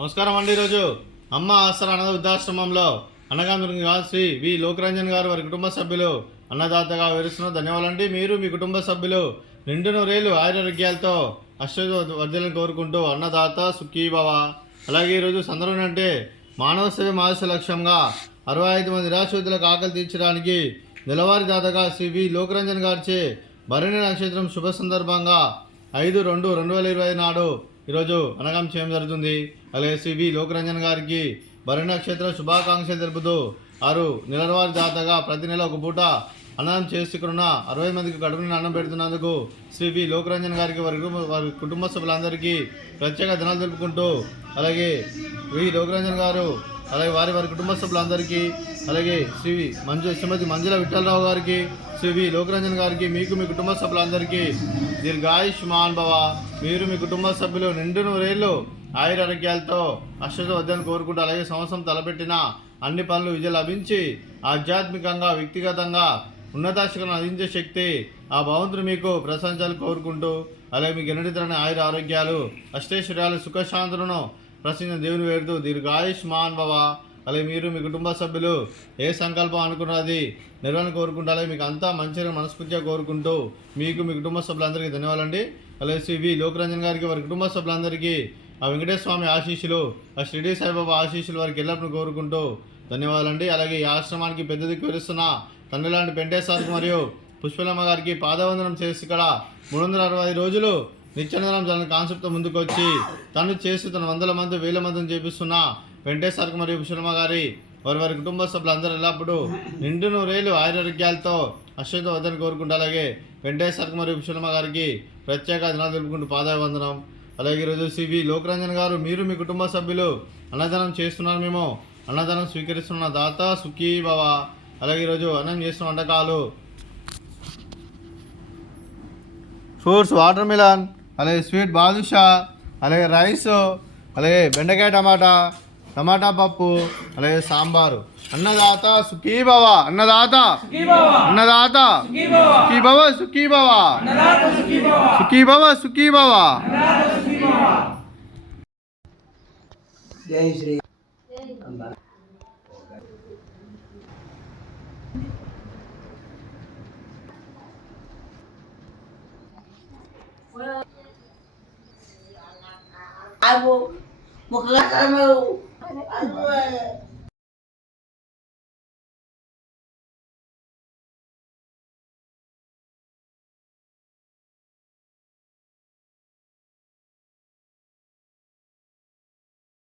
నమస్కారం అండి. ఈరోజు అమ్మ ఆసరా అనాథ వృద్ధాశ్రమంలో అన్నగాంధ్రుని శ్రీ వి లోకరంజన్ గారు వారి కుటుంబ సభ్యులు అన్నదాతగా వివరిస్తున్న ధన్యవాదాలండి. మీరు మీ కుటుంబ సభ్యులు నిండు నూరేళ్లు ఆయురారోగ్యాలతో వర్ధలను కోరుకుంటూ అన్నదాత సుఖీభవ. అలాగే ఈరోజు సందర్భం అంటే మానవ సేవ మానస లక్ష్యంగా 65 మంది నిరాశ్రితులకు ఆకలి తీర్చడానికి నెలవారీ దాతగా శ్రీ వి లోకరంజన్ గారిచే భరణి నక్షత్రం శుభ సందర్భంగా 5/2/2020 నాడు ఈరోజు అనగం చేయడం జరుగుతుంది. అలాగే శ్రీ వి లోకరంజన్ గారికి భరణి నక్షత్ర శుభాకాంక్షలు తెలుపుతూ వారు నెలవారీ దాతగా ప్రతి నెల ఒక పూట అన్నం చేసుకున్న 60 మందికి కడుపుని అన్నం పెడుతున్నందుకు శ్రీ వి లోకరంజన్ గారికి వారి కుటుంబ సభ్యులందరికీ ప్రత్యేక ధనాలు తెలుపుకుంటూ, అలాగే వి లోకరంజన్ గారు అలాగే వారి కుటుంబ సభ్యులందరికీ, అలాగే శ్రీమతి మంజుల విఠలరావు గారికి, శ్రీ వి లోకరంజన్ గారికి, మీకు మీ కుటుంబ సభ్యులందరికీ దీర్ఘాయుష్మాన్ భవ. మీరు మీ కుటుంబ సభ్యులు నిండు నూరేళ్లు ఆయురారోగ్యాలతో అష్టవర్ధన కోరుకుంటూ, అలాగే సంవత్సరం తలపెట్టిన అన్ని పనులు విజయం లభించి ఆధ్యాత్మికంగా వ్యక్తిగతంగా ఉన్నతాశిఖరం అందించే శక్తి ఆ భగవంతుడు మీకు ప్రశంసలు కోరుకుంటూ, అలాగే మీకు ఎన్నటితరని ఆయుర ఆరోగ్యాలు అష్టైశ్వర్యాలు సుఖశాంతులను ప్రశ్న దేవుని వేడుతూ దీర్ఘాయుష్మాన్ భవ. అలాగే మీరు మీ కుటుంబ సభ్యులు ఏ సంకల్పం అనుకున్నది నిర్వహణ కోరుకుంటూ, అలాగే మీకు అంతా మంచిగా మనస్ఫూర్తిగా కోరుకుంటూ మీకు మీ కుటుంబ సభ్యులందరికీ ధన్యవాదాలండి. అలాగే శ్రీ వి లోకరంజన్ గారికి వారి కుటుంబ సభ్యులందరికీ ఆ వెంకటేశ్వర స్వామి ఆశీస్సులు, ఆ షిరిడి సాయిబాబా ఆశీస్సులు వారికి ఎల్లప్పుడూ కోరుకుంటూ ధన్యవాదాలండి. అలాగే ఈ ఆశ్రమానికి పెద్ద దిక్కు విరుస్తున్న తండ్రి లాంటి పెంటేశ్వరికి మరియు పుష్పలమ్మ గారికి పాదవందనం చేసి ఇక్కడ 365 రోజులు నిత్యానందనం జరగని కాన్సెప్ట్తో ముందుకు వచ్చి తను చేసి తన 100 మంది 1000 మందిని చేపిస్తున్న వెంకటేశ్వరికి మరియు పుష్పలమ్మ గారి వారి కుటుంబ సభ్యులందరూ ఎల్లప్పుడూ నిండు నూరేళ్లు ఆయురారోగ్యాలతో అశ్వత వద్దని కోరుకుంటూ, అలాగే వెంకటేశ్వరికి మరియు పుష్పలమ్మ గారికి ప్రత్యేక ధనాలు తెలుపుకుంటూ పాదవందనం. అలాగే ఈరోజు శ్రీ వి లోకరంజన్ గారు మీరు మీ కుటుంబ సభ్యులు అన్నదానం చేస్తున్నారు, మేము అన్నదానం స్వీకరిస్తున్న దాత సుఖీ భవ. అలాగే ఈరోజు అన్నం చేస్తున్న వంటకాలు ఫ్రూట్స్ వాటర్ మిలన్, అలాగే స్వీట్ బాదుషా, అలాగే రైస్, అలాగే బెండకాయ టమాటా పప్పు, అలాగే సాంబారు. అన్నదాత సుఖీ భవ, అన్నదాత అన్నదాత సుఖీ భవ, సుఖీ భవ, సుఖీ భవ, సుఖీ భవ. జై Shri aku mau ke kamar mau